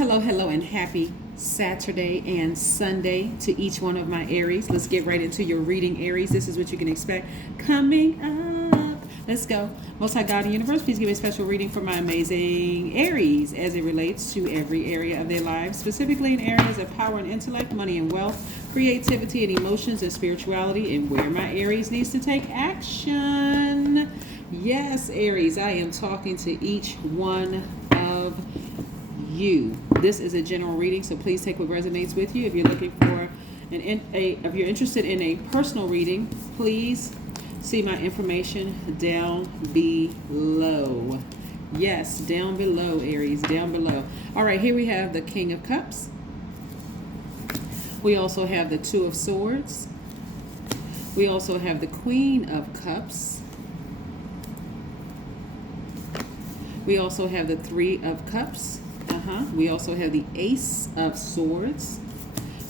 Hello, and happy Saturday and Sunday to each one of my Aries. Let's get right into your reading, Aries. This is what you can expect coming up. Let's go. Most High God and Universe, please give me a special reading for my amazing Aries as it relates to every area of their lives, specifically in areas of power and intellect, money and wealth, creativity and emotions, and spirituality, and where my Aries needs to take action. Yes, Aries, I am talking to each one of you. This is a general reading, so please take what resonates with you. If you're looking for if you're interested in a personal reading, please see my information down below. Yes, down below, Aries, down below. All right, here we have the King of Cups. We also have the Two of Swords. We also have the Queen of Cups. We also have the Three of Cups. We also have the Ace of Swords.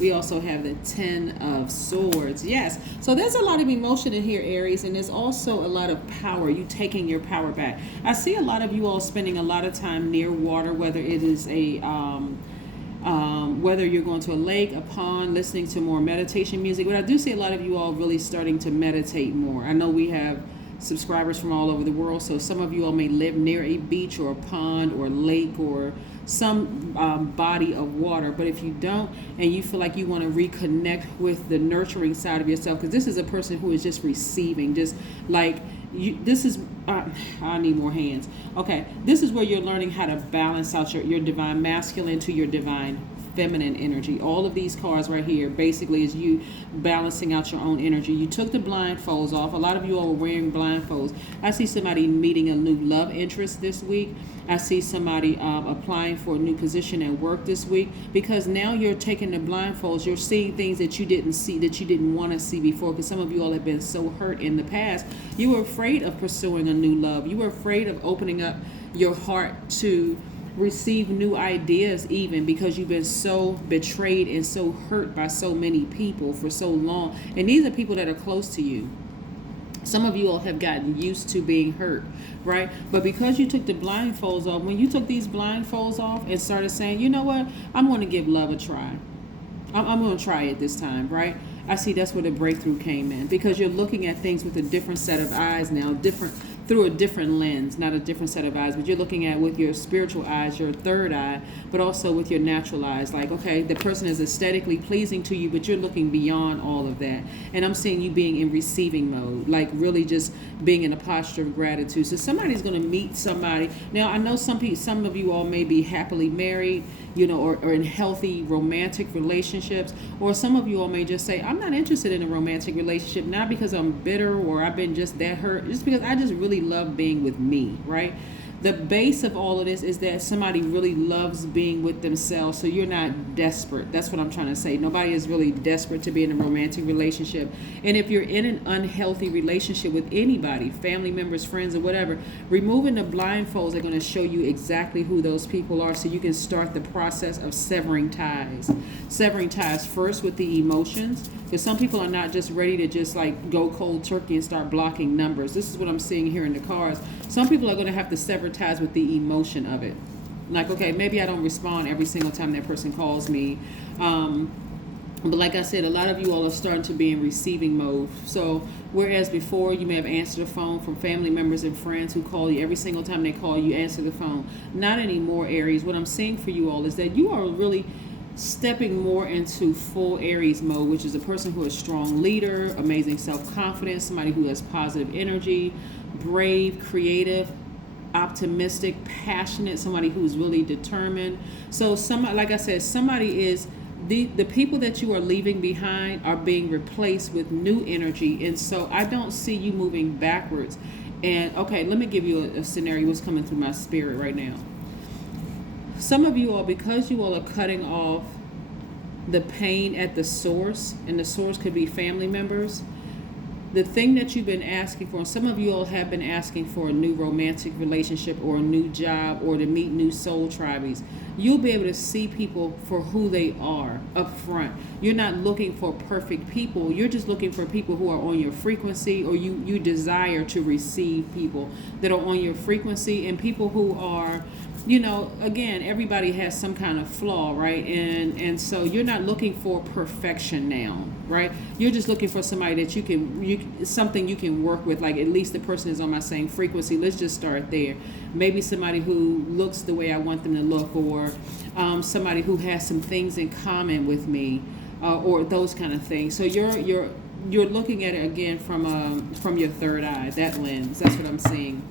We also have the Ten of Swords. Yes. So there's a lot of emotion in here, Aries, and there's also a lot of power. You taking your power back. I see a lot of you all spending a lot of time near water, whether it is whether you're going to a lake, a pond, listening to more meditation music. But I do see a lot of you all really starting to meditate more. I know we have subscribers from all over the world, so some of you all may live near a beach or a pond or lake or some body of water. But if you don't, and you feel like you want to reconnect with the nurturing side of yourself, because this is a person who is just receiving, just like you, this is I need more hands. Okay, this is where you're learning how to balance out your divine masculine to your divine feminine energy. All of these cards right here basically is you balancing out your own energy. You took the blindfolds off. A lot of you all were wearing blindfolds. I see somebody meeting a new love interest this week. I see somebody applying for a new position at work this week, because now you're taking the blindfolds. You're seeing things that you didn't see, that you didn't want to see before, because some of you all have been so hurt in the past. You were afraid of pursuing a new love. You were afraid of opening up your heart to receive new ideas, even because you've been so betrayed and so hurt by so many people for so long. And these are people that are close to you. Some of you all have gotten used to being hurt, right? But because you took the blindfolds off, when you took these blindfolds off and started saying, you know what, I'm going to give love a try. I'm going to try it this time, right? I see that's where the breakthrough came in, because you're looking at things with a different set of eyes now, through a different lens, not a different set of eyes, but you're looking at with your spiritual eyes, your third eye, but also with your natural eyes. Like, okay, the person is aesthetically pleasing to you, but you're looking beyond all of that. And I'm seeing you being in receiving mode, like really just being in a posture of gratitude. So somebody's going to meet somebody. Now, I know some of you all may be happily married, you know, or in healthy romantic relationships, or some of you all may just say, I'm not interested in a romantic relationship, not because I'm bitter or I've been just that hurt, just because I just really love being with me, right? The base of all of this is that somebody really loves being with themselves, so you're not desperate. That's what I'm trying to say. Nobody is really desperate to be in a romantic relationship. And if you're in an unhealthy relationship with anybody, family members, friends, or whatever, removing the blindfolds are going to show you exactly who those people are, so you can start the process of severing ties. Severing ties first with the emotions, because some people are not just ready to just like go cold turkey and start blocking numbers. This is what I'm seeing here in the cards. Some people are going to have to sever ties with the emotion of it. Like, okay, maybe I don't respond every single time that person calls me. But like I said, a lot of you all are starting to be in receiving mode. So whereas before you may have answered the phone from family members and friends who call you, every single time they call you, answer the phone. Not anymore, Aries. What I'm seeing for you all is that you are really stepping more into full Aries mode, which is a person who is a strong leader, amazing self-confidence, somebody who has positive energy, brave, creative, optimistic, passionate, somebody who's really determined. So somebody, like I said, somebody is the people that you are leaving behind are being replaced with new energy. And so I don't see you moving backwards. And okay, let me give you a scenario what's coming through my spirit right now. Some of you all, because you all are cutting off the pain at the source, and the source could be family members, the thing that you've been asking for, and some of you all have been asking for a new romantic relationship or a new job or to meet new soul tribes, you'll be able to see people for who they are up front. You're not looking for perfect people. You're just looking for people who are on your frequency, or you desire to receive people that are on your frequency, and people who are again, everybody has some kind of flaw, right? And so you're not looking for perfection now, right? You're just looking for somebody that something you can work with, like at least the person is on my same frequency. Let's just start there. Maybe somebody who looks the way I want them to look, or somebody who has some things in common with me, or those kind of things. So you're looking at it again from your third eye, that lens. That's what I'm seeing.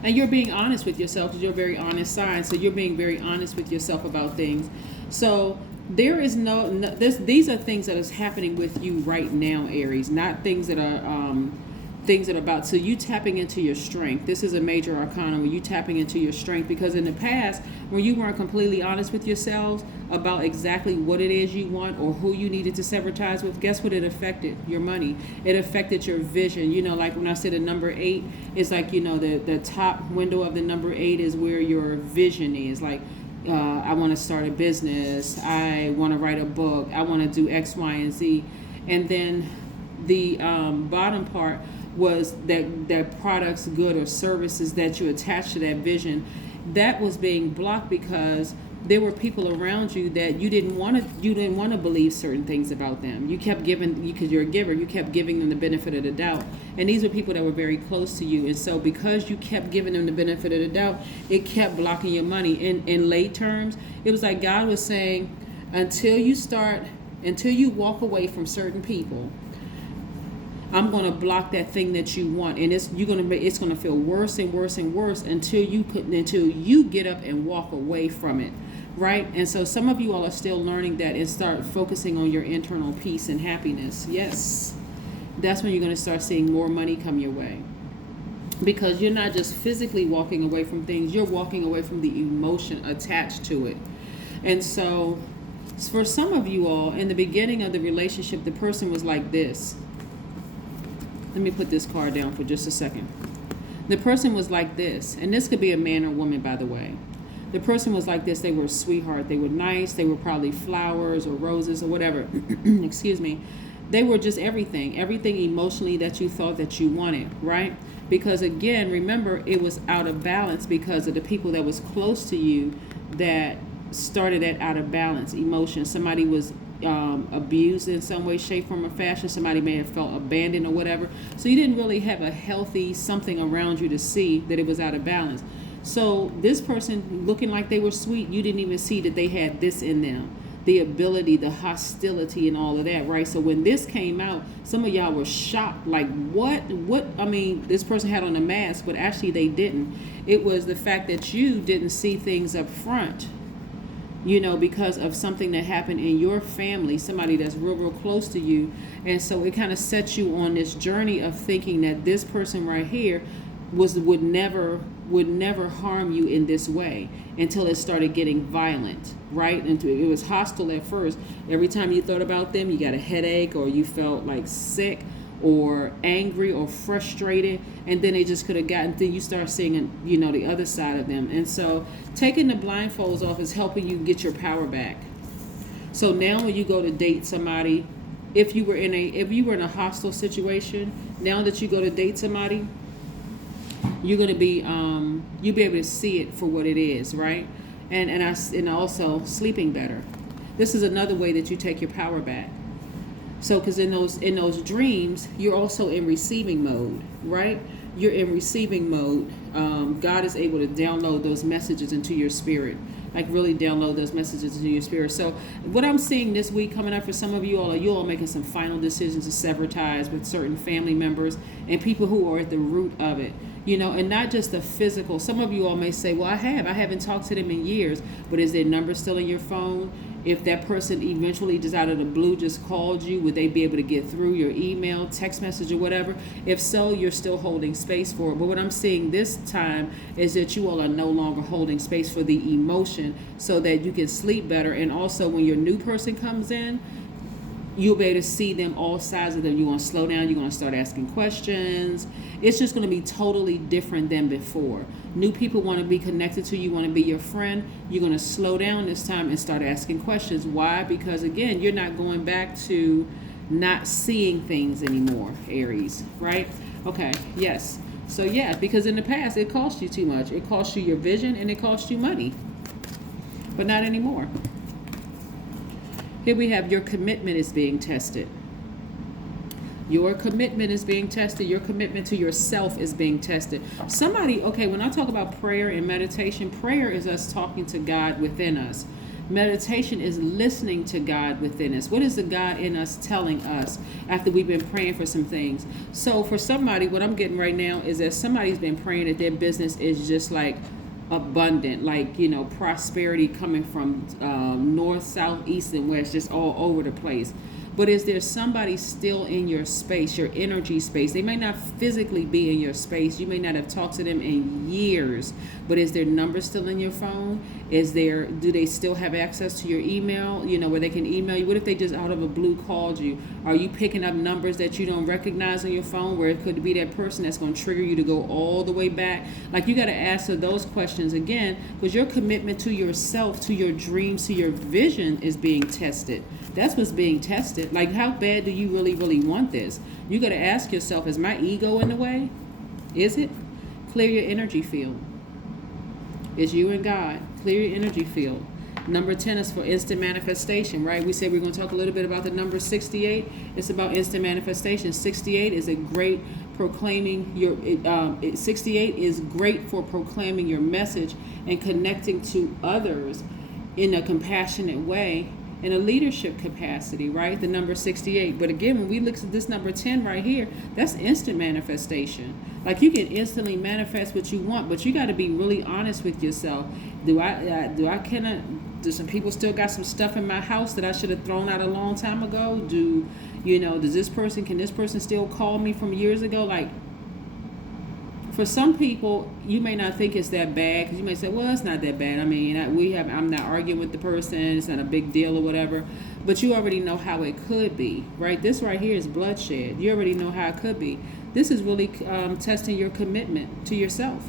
And you're being honest with yourself, because you're a very honest sign. So you're being very honest with yourself about things. So there is these are things that is happening with you right now, Aries, not things that are about. So you tapping into your strength. This is a major arcana where you tapping into your strength, because in the past, when you weren't completely honest with yourselves about exactly what it is you want or who you needed to sever ties with, guess what? It affected your money. It affected your vision. Like when I said the number 8 is like, the top window of the number 8 is where your vision is. Like, I want to start a business. I want to write a book. I want to do X, Y, and Z. And then the bottom part was that products, good, or services that you attach to that vision, that was being blocked because there were people around you that you didn't want to believe certain things about them. You kept giving, because you're a giver, you kept giving them the benefit of the doubt. And these were people that were very close to you. And so because you kept giving them the benefit of the doubt, it kept blocking your money. In lay terms, it was like God was saying, until you walk away from certain people, I'm going to block that thing that you want, and it's going to feel worse and worse and worse until you get up and walk away from it, right? And so some of you all are still learning that and start focusing on your internal peace and happiness. Yes, that's when you're going to start seeing more money come your way, because you're not just physically walking away from things, you're walking away from the emotion attached to it. And so for some of you all, in the beginning of the relationship, the person was like this. Let me put this card down for just a second. The person was like this, and this could be a man or woman, by the way. The person was like this. They were a sweetheart. They were nice. They were probably flowers or roses or whatever. Excuse me. They were just everything emotionally that you thought that you wanted, right? Because again, remember, it was out of balance because of the people that was close to you that started that out of balance emotion. Somebody was abused in some way, shape, form, or fashion. Somebody may have felt abandoned or whatever. So you didn't really have a healthy something around you to see that it was out of balance. So this person looking like they were sweet, you didn't even see that they had this in them. The ability, the hostility, and all of that, right? So when this came out, some of y'all were shocked, like, what? I mean, this person had on a mask, but actually they didn't. It was the fact that you didn't see things up front, because of something that happened in your family, somebody that's real close to you. And so it kind of sets you on this journey of thinking that this person right here would never harm you in this way, until it started getting violent, right? And it was hostile at first. Every time you thought about them, you got a headache, or you felt like sick or angry or frustrated, and then they just could have gotten through. You start seeing, the other side of them. And so taking the blindfolds off is helping you get your power back. So now when you go to date somebody, if you were in a hostile situation, now that you go to date somebody, you're going to be you'll be able to see it for what it is, right? And also sleeping better. This is another way that you take your power back. So because in those dreams, you're also in receiving mode, right? You're in receiving mode. God is able to download those messages into your spirit, like really download those messages into your spirit. So what I'm seeing this week coming up for some of you all making some final decisions to sever ties with certain family members and people who are at the root of it. And not just the physical. Some of you all may say, well, I haven't talked to them in years, but is their number still in your phone? If that person eventually just out of the blue just called you, would they be able to get through your email, text message, or whatever? If so, you're still holding space for it. But what I'm seeing this time is that you all are no longer holding space for the emotion, so that you can sleep better. And also when your new person comes in, you'll be able to see them, all sides of them. You're going to slow down. You're going to start asking questions. It's just going to be totally different than before. New people want to be connected to you, want to be your friend. You're going to slow down this time and start asking questions. Why? Because, again, you're not going back to not seeing things anymore, Aries, right? Okay, yes. So yeah, because in the past it cost you too much. It cost you your vision and it cost you money. But not anymore. Here we have your commitment is being tested. Your commitment is being tested. Your commitment to yourself is being tested. Somebody, okay, when I talk about prayer and meditation, prayer is us talking to God within us. Meditation is listening to God within us. What is the God in us telling us after we've been praying for some things? So for somebody, what I'm getting right now is that somebody's been praying that their business is just like abundant, like, you know, prosperity coming from north, south, east, and west, just all over the place. But is there somebody still in your space, your energy space? They may not physically be in your space. You may not have talked to them in years, but is their number still in your phone? Do they still have access to your email, you know, where they can email you? What if they just out of the blue called you? Are you picking up numbers that you don't recognize on your phone, where it could be that person that's going to trigger you to go all the way back? Like, you got to answer those questions again, because your commitment to yourself, to your dreams, to your vision is being tested. That's what's being tested. Like, how bad do you really, really want this? You got to ask yourself, is my ego in the way? Is it? Clear your energy field. It's you and God. Clear your energy field. Number 10 is for instant manifestation, right? We said we're going to talk a little bit about the number 68. It's about instant manifestation. 68 is a great proclaiming your 68 is great for proclaiming your message and connecting to others in a compassionate way, in a leadership capacity, right? The number 68. But again, when we look at this number 10 right here, that's instant manifestation. Like, you can instantly manifest what you want, but you got to be really honest with yourself. Do some people still got some stuff in my house that I should have thrown out a long time ago? Can this person still call me from years ago? Like, for some people, you may not think it's that bad, because you may say, well, it's not that bad. I mean, I'm not arguing with the person. It's not a big deal or whatever. But you already know how it could be, right? This right here is bloodshed. You already know how it could be. This is really testing your commitment to yourself.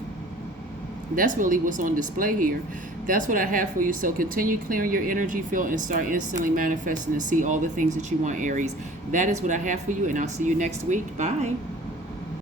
That's really what's on display here. That's what I have for you. So continue clearing your energy field and start instantly manifesting to see all the things that you want, Aries. That is what I have for you, and I'll see you next week. Bye.